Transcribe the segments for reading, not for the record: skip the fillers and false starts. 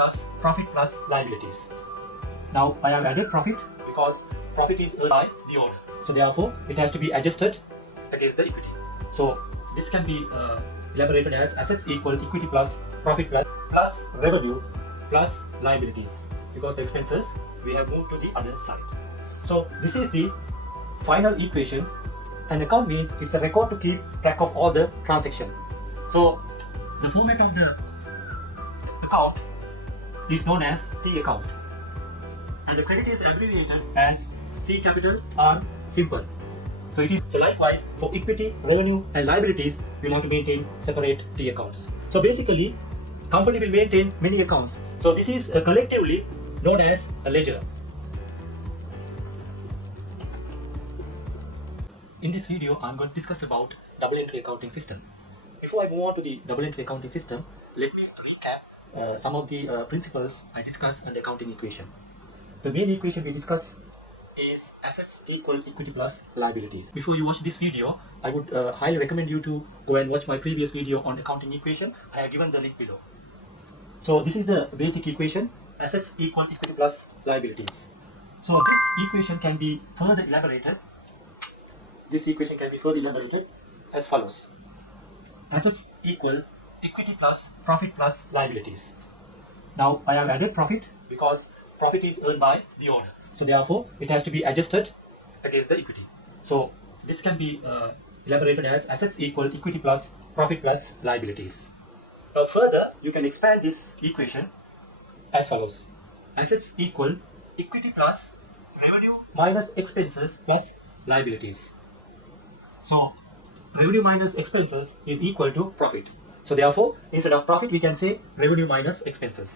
plus profit plus liabilities. Now I have added profit because profit is earned by the owner. So therefore it has to be adjusted against the equity. So this can be elaborated as assets equal equity plus profit plus revenue plus liabilities, because the expenses we have moved to the other side. So this is the final equation. An account means it's a record to keep track of all the transactions. So the format of the account is known as T account, and the credit is abbreviated as C capital or simple. So it is so likewise for equity, revenue and liabilities we will have to maintain separate T accounts. So basically company will maintain many accounts. So this is collectively known as a ledger. In this video I am going to discuss about double entry accounting system. Before I move on to the double entry accounting system, let me recap some of the principles I discussed on the accounting equation. The main equation we discuss is assets equal equity plus liabilities. Before you watch this video, I would highly recommend you to go and watch my previous video on accounting equation. I have given the link below. So this is the basic equation, assets equal equity plus liabilities. So this equation can be further elaborated. As follows. Assets equal equity plus profit plus liabilities. Now I have added profit because profit is earned by the owner. So therefore it has to be adjusted against the equity. So this can be elaborated as assets equal equity plus profit plus liabilities. Now further you can expand this equation as follows. Assets equal equity plus revenue minus expenses plus liabilities. So revenue minus expenses is equal to profit. So therefore instead of profit we can say revenue minus expenses.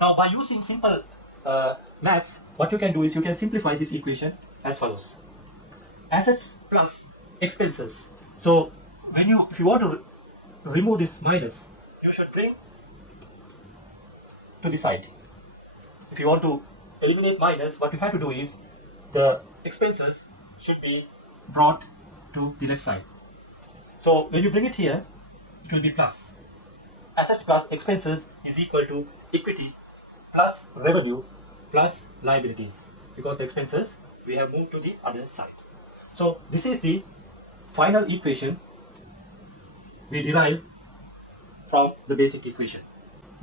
Now by using simple maths, what you can do is you can simplify this equation as follows. Assets plus expenses. So if you want to remove this minus, you should bring to the side. If you want to eliminate minus, what you have to do is the expenses should be brought to the left side. So when you bring it here, it will be plus. Assets plus expenses is equal to equity plus revenue plus liabilities, because the expenses we have moved to the other side. So this is the final equation we derive from the basic equation.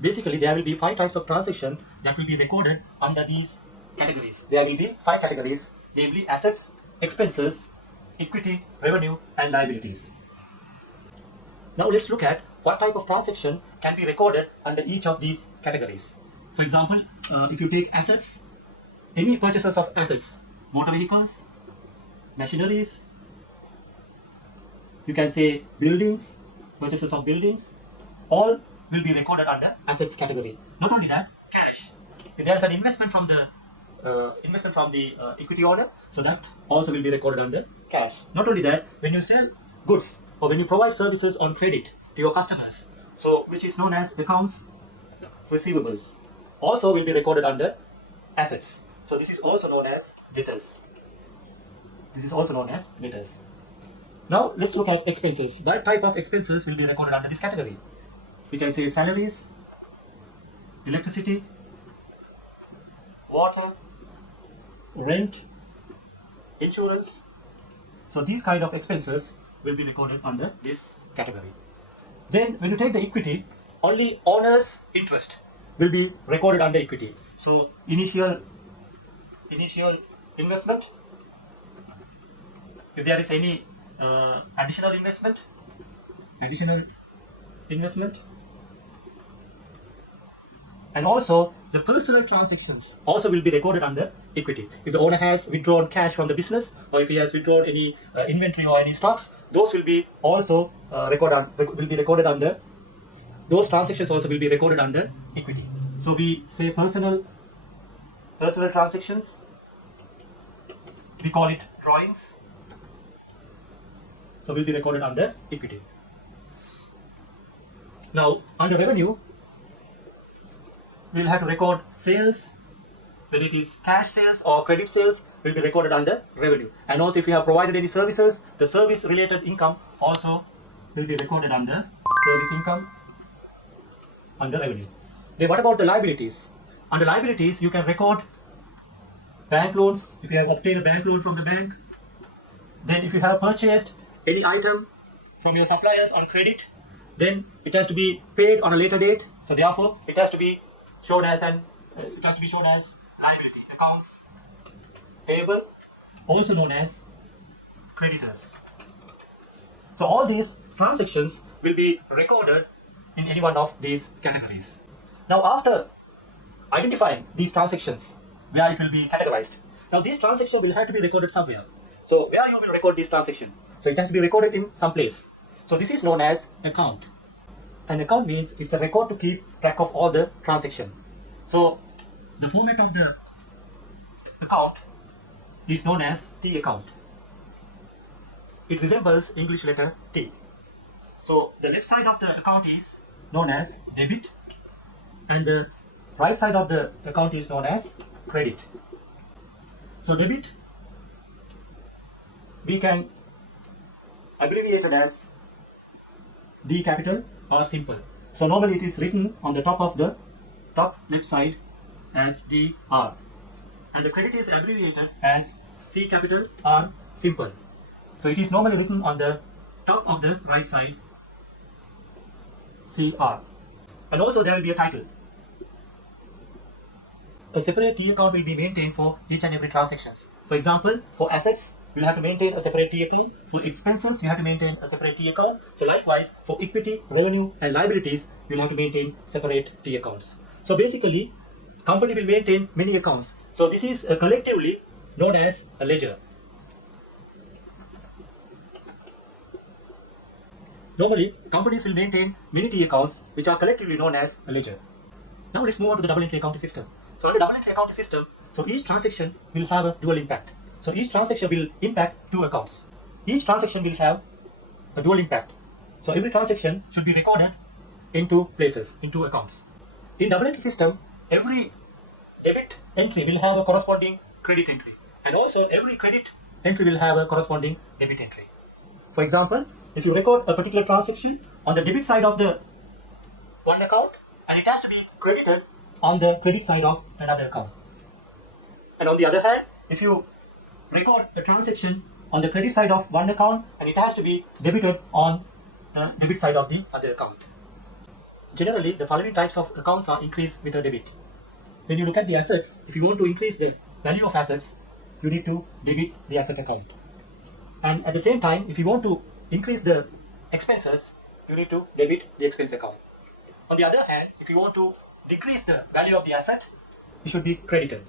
Basically there will be 5 types of transaction that will be recorded under these categories. There will be 5 categories, namely assets, expenses, equity, revenue and liabilities. Now let's look at what type of transaction can be recorded under each of these categories. For example, if you take assets, any purchases of assets, motor vehicles, machineries, you can say buildings, purchases of buildings, all will be recorded under assets category. Not only that, cash. If there is an investment from the equity owner, so that also will be recorded under cash. Not only that, when you sell goods or when you provide services on credit to your customers, so which is known as accounts receivables, also will be recorded under assets. So this is also known as debtors. Now let's look at expenses. What type of expenses will be recorded under this category? We can say salaries, electricity, water, rent, insurance. So these kind of expenses will be recorded under this category. Then when you take the equity, only owner's interest will be recorded under equity. So initial investment, if there is any additional investment, and also the personal transactions also will be recorded under equity. If the owner has withdrawn cash from the business, or if he has withdrawn any inventory or any stocks, those will be also recorded under, those transactions also will be recorded under equity. So we say personal transactions, we call it drawings, so will be recorded under equity. Now under revenue, we will have to record sales, whether it is cash sales or credit sales will be recorded under revenue. And also if you have provided any services, the service related income also will be recorded under service income under revenue. Then what about the liabilities? Under liabilities, you can record bank loans, if you have obtained a bank loan from the bank. Then if you have purchased any item from your suppliers on credit, then it has to be paid on a later date. So therefore, it has to be shown as liability. Accounts payable, also known as creditors. So all these transactions will be recorded in any one of these categories. Now after identifying these transactions, where it will be categorized, now these transactions will have to be recorded somewhere. So where you will record this transaction? So it has to be recorded in some place. So this is known as account. An account means it's a record to keep track of all the transactions. So the format of the account is known as T account. It resembles English letter T. So the left side of the account is known as debit and the right side of the account is known as credit. So debit we can abbreviate it as D capital or simple. So normally it is written on the top of the top left side as DR, and the credit is abbreviated as C capital or simple. So it is normally written on the top of the right side CR, and also there will be a title. A separate T account will be maintained for each and every transaction. For example, for assets, you will have to maintain a separate T account. For expenses, you have to maintain a separate T account. So likewise, for equity, revenue and liabilities, you will have to maintain separate T accounts. So basically, company will maintain many accounts. So this is collectively known as a ledger. Normally, companies will maintain many T accounts which are collectively known as a ledger. Now let's move on to the double entry accounting system. So in the double entry accounting system, so each transaction will have a dual impact. So each transaction will impact two accounts. Each transaction will have a dual impact. So every transaction should be recorded in two places, in two accounts. In double entry system, every debit entry will have a corresponding credit entry, and also every credit entry will have a corresponding debit entry. For example, if you record a particular transaction on the debit side of the one account, and it has to be credited on the credit side of another account. And on the other hand, if you record a transaction on the credit side of one account and it has to be debited on the debit side of the other account. Generally, the following types of accounts are increased with a debit. When you look at the assets, if you want to increase the value of assets, you need to debit the asset account. And at the same time, if you want to increase the expenses, you need to debit the expense account. On the other hand, if you want to decrease the value of the asset, it should be credited.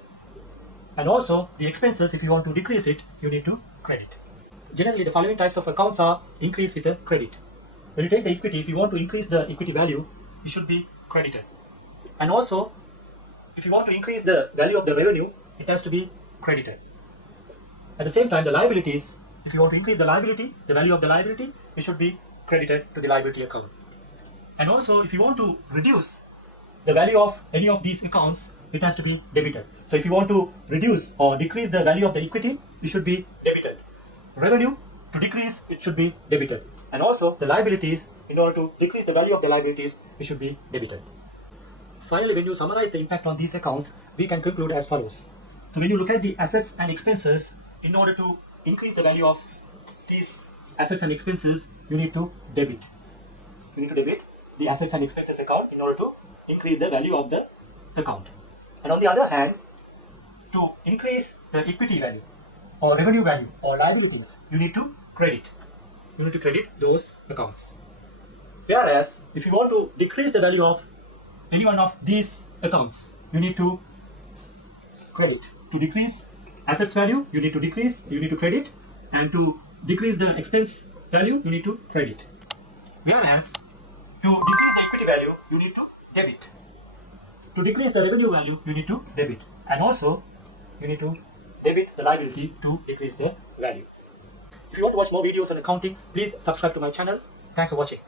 And also the expenses, if you want to decrease it, you need to credit. Generally, the following types of accounts are increased with a credit. When you take the equity, if you want to increase the equity value, it should be credited. And also, if you want to increase the value of the revenue, it has to be credited. At the same time, the liabilities, if you want to increase the liability, the value of the liability, it should be credited to the liability account. And also, if you want to reduce the value of any of these accounts, it has to be debited. So if you want to reduce or decrease the value of the equity, it should be debited. Revenue, to decrease, it should be debited. And also the liabilities, in order to decrease the value of the liabilities, it should be debited. Finally, when you summarize the impact on these accounts, we can conclude as follows. So when you look at the assets and expenses, in order to increase the value of these assets and expenses, you need to debit. You need to debit the assets and expenses account in order to increase the value of the account. And on the other hand, to increase the equity value or revenue value or liabilities, you need to credit. You need to credit those accounts. Whereas, if you want to decrease the value of any one of these accounts, you need to credit. To decrease assets value, you need to credit, and to decrease the expense value, you need to credit. Whereas, to decrease the equity value, you need to debit. To decrease the revenue value, you need to debit. And also, you need to debit the liability to decrease the value. If you want to watch more videos on accounting, please subscribe to my channel. Thanks for watching.